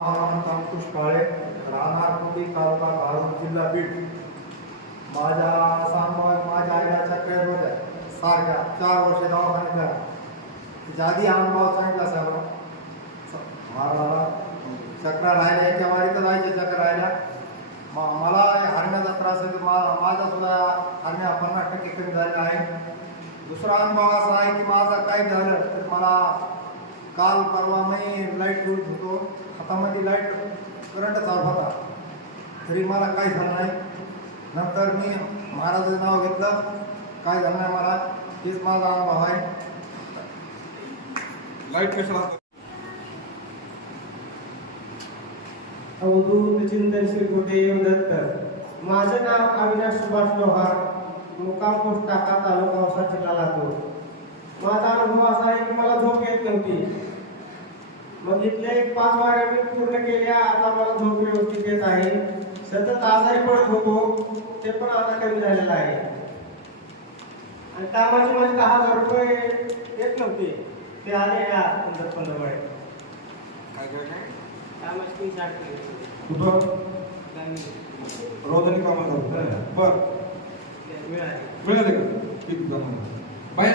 अंकुश काळे, राहणार कोटी, तालुका धारूर, जिल्हा बीड. माझ्या माझ्या आईला चक्कर होत्या सारख्या 4 वर्ष दवाखान्यात झाला. त्याच्या आधी अनुभव सांगितला साहेब मला चक्र राहिल्या एका वारीत जायच्या चक्र राहिल्या. मला हरण्याचा त्रास आहे. माझा सुद्धा हरण्या 50% कमी झालेला आहे. दुसरा अनुभव असा आहे की माझं काय झालं तर मला काल परवा मी लाईट घेऊन होतो, हातामध्ये लाईट करंट चालू होता, तरी मला काही झालं नाही. नंतर मी महाराजाचं नाव घेतलं, काय झालं नाही मला. हेच माझा अनुभव आहे. लाईट कशाला अवधूत चिंतन श्रीकोटे दत्त. माझं नाव अविनाश सुभाष लोहार, मुक्काम पोस्ट टाका, तालुका औसा, जिल्हा लातूर. माझा अनुभव असा आहे की मला झोप येत नव्हती. मग इथल्या 5 वाऱ्या मी पूर्ण केल्या. आता मला झोप व्यवस्थित येत आहे. सतत आजारी पडत होतो, ते पण आता कमी झालेलं आहे. आणि कामाचे माझे 10,000 रुपये येत नव्हते, ते आले या 15 वेळे. काय काय काय कामाची 60 केली. कुठं रोजनी कामाला जातो. बरं मिळाली. मिळाले का किती जमा बाहेर